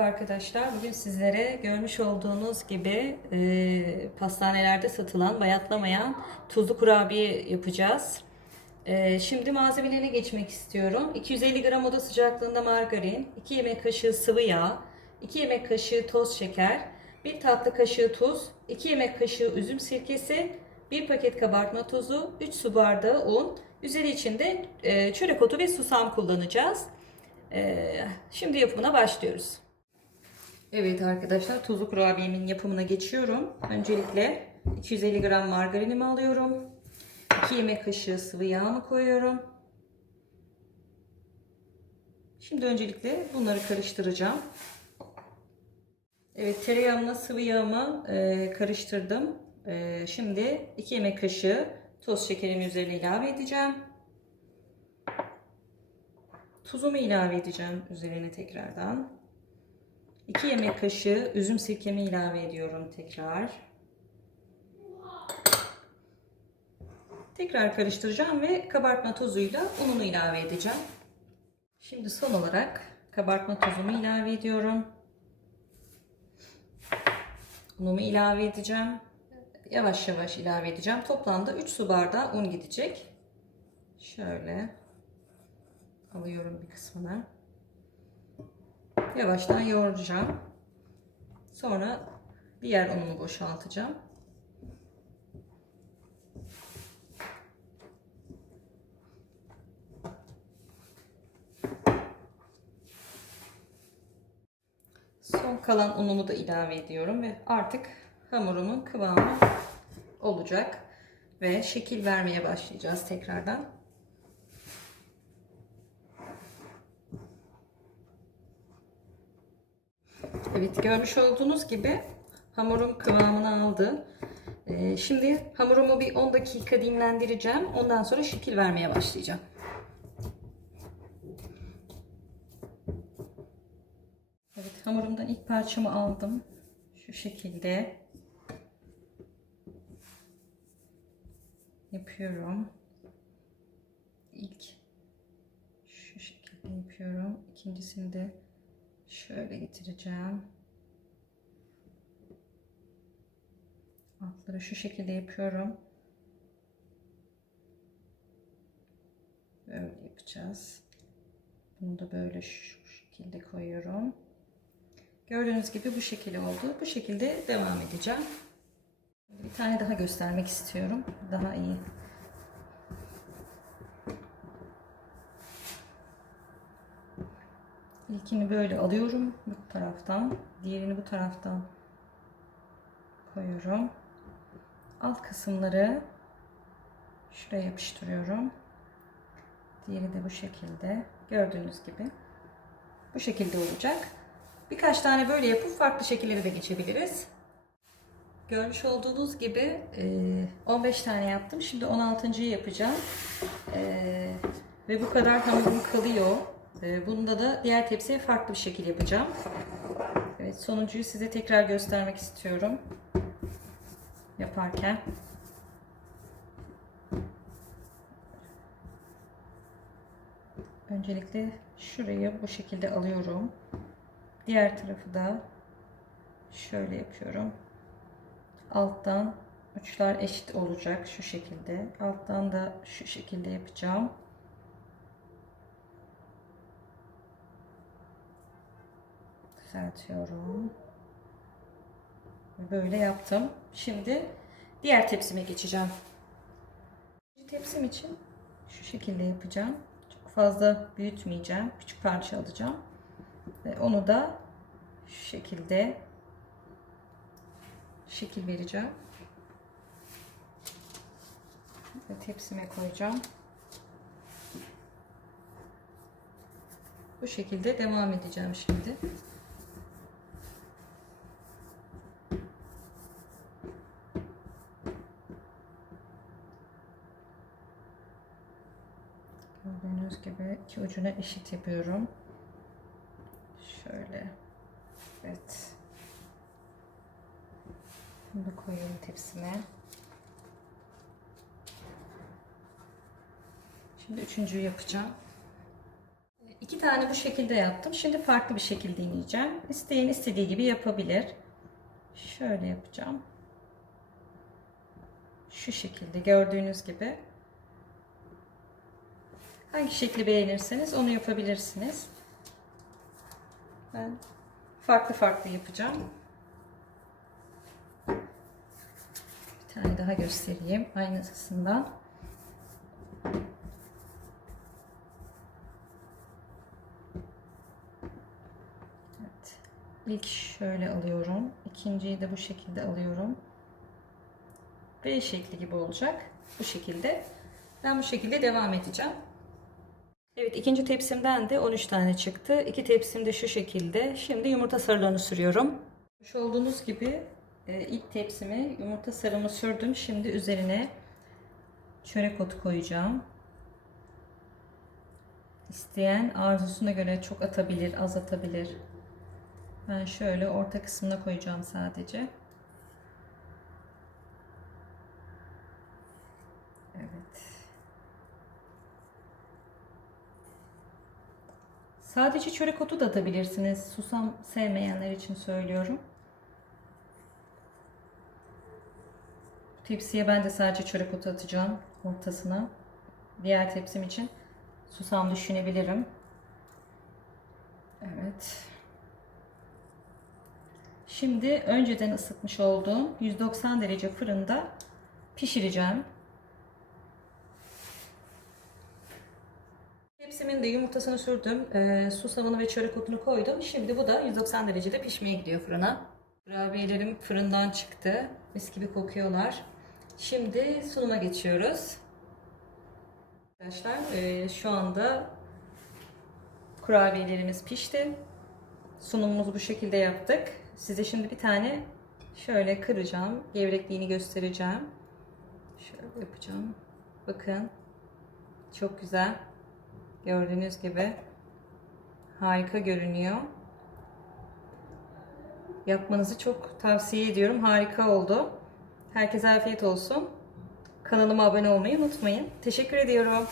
Arkadaşlar bugün sizlere görmüş olduğunuz gibi e, pastanelerde satılan bayatlamayan tuzlu kurabiye yapacağız. E, şimdi malzemelerine geçmek istiyorum. 250 gram oda sıcaklığında margarin, 2 yemek kaşığı sıvı yağ, 2 yemek kaşığı toz şeker, 1 tatlı kaşığı tuz, 2 yemek kaşığı üzüm sirkesi, 1 paket kabartma tozu, 3 su bardağı un. Üzeri içinde e, çörek otu ve susam kullanacağız. E, şimdi yapımına başlıyoruz. Evet arkadaşlar tuzlu kurabiyemin yapımına geçiyorum. Öncelikle 250 gram margarinimi alıyorum. 2 yemek kaşığı sıvı yağımı koyuyorum. Şimdi öncelikle bunları karıştıracağım. Evet tereyağımla sıvı yağımı e, karıştırdım. E, şimdi 2 yemek kaşığı toz şekerimi üzerine ilave edeceğim. Tuzumu ilave edeceğim üzerine tekrardan. 2 yemek kaşığı üzüm sirkemi ilave ediyorum tekrar. Tekrar karıştıracağım ve kabartma tozuyla ununu ilave edeceğim. Şimdi son olarak kabartma tozumu ilave ediyorum. Unumu ilave edeceğim. Yavaş yavaş ilave edeceğim. Toplamda 3 su bardağı un gidecek. Şöyle alıyorum bir kısmını. Yavaştan yoğuracağım. Sonra diğer unumu boşaltacağım. Son kalan unumu da ilave ediyorum ve artık hamurumun kıvamı olacak ve şekil vermeye başlayacağız tekrardan. Evet görmüş olduğunuz gibi hamurum kıvamını aldı. Ee, şimdi hamurumu bir 10 dakika dinlendireceğim. Ondan sonra şekil vermeye başlayacağım. Evet hamurumdan ilk parçamı aldım. Şu şekilde yapıyorum. İlk şu şekilde yapıyorum. İkincisini de şöyle getireceğim. Altları şu şekilde yapıyorum. Böyle yapacağız. Bunu da böyle şu şekilde koyuyorum. Gördüğünüz gibi bu şekilde oldu. Bu şekilde devam edeceğim. Bir tane daha göstermek istiyorum. Daha iyi İlkini böyle alıyorum bu taraftan. Diğerini bu taraftan koyuyorum. Alt kısımları şuraya yapıştırıyorum. Diğeri de bu şekilde. Gördüğünüz gibi. Bu şekilde olacak. Birkaç tane böyle yapıp farklı şekillere de geçebiliriz. Görmüş olduğunuz gibi 15 tane yaptım. Şimdi 16.yı yapacağım. Ve bu kadar hamurum kalıyor. Bunda da diğer tepsiye farklı bir şekil yapacağım. Evet sonuncuyu size tekrar göstermek istiyorum. Yaparken. Öncelikle şurayı bu şekilde alıyorum. Diğer tarafı da şöyle yapıyorum. Alttan uçlar eşit olacak şu şekilde. Alttan da şu şekilde yapacağım. Düzeltiyorum. Böyle yaptım. Şimdi diğer tepsime geçeceğim. Tepsim için şu şekilde yapacağım. Çok fazla büyütmeyeceğim. Küçük parça alacağım. Ve onu da şu şekilde şekil vereceğim. Ve tepsime koyacağım. Bu şekilde devam edeceğim şimdi. Gördüğünüz gibi iki ucuna eşit yapıyorum. Şöyle. Evet. Bunu da koyuyorum tepsime. Şimdi üçüncüyü yapacağım. İki tane bu şekilde yaptım. Şimdi farklı bir şekilde deneyeceğim. İsteyen istediği gibi yapabilir. Şöyle yapacağım. Şu şekilde gördüğünüz gibi. Hangi şekli beğenirseniz onu yapabilirsiniz. Ben farklı farklı yapacağım. Bir tane daha göstereyim aynısından. Evet. İlk şöyle alıyorum. İkinciyi de bu şekilde alıyorum. V şekli gibi olacak. Bu şekilde. Ben bu şekilde devam edeceğim. Evet ikinci tepsimden de 13 tane çıktı. İki tepsim de şu şekilde. Şimdi yumurta sarılarını sürüyorum. Şu olduğunuz gibi e, ilk tepsimi yumurta sarımı sürdüm. Şimdi üzerine çörek otu koyacağım. İsteyen arzusuna göre çok atabilir, az atabilir. Ben şöyle orta kısmına koyacağım sadece. Evet. Sadece çörek otu da atabilirsiniz. Susam sevmeyenler için söylüyorum. Tepsiye ben de sadece çörek otu atacağım ortasına. Diğer tepsim için susam düşünebilirim. Evet. Şimdi önceden ısıtmış olduğum 190 derece fırında pişireceğim. Tepsimin de yumurtasını sürdüm. Ee, susamını ve çörek otunu koydum. Şimdi bu da 190 derecede pişmeye gidiyor fırına. Kurabiyelerim fırından çıktı. Mis gibi kokuyorlar. Şimdi sunuma geçiyoruz. Arkadaşlar e, şu anda kurabiyelerimiz pişti. Sunumumuzu bu şekilde yaptık. Size şimdi bir tane şöyle kıracağım. Gevrekliğini göstereceğim. Şöyle yapacağım. Bakın. Çok güzel. Gördüğünüz gibi harika görünüyor. Yapmanızı çok tavsiye ediyorum. Harika oldu. Herkese afiyet olsun. Kanalıma abone olmayı unutmayın. Teşekkür ediyorum.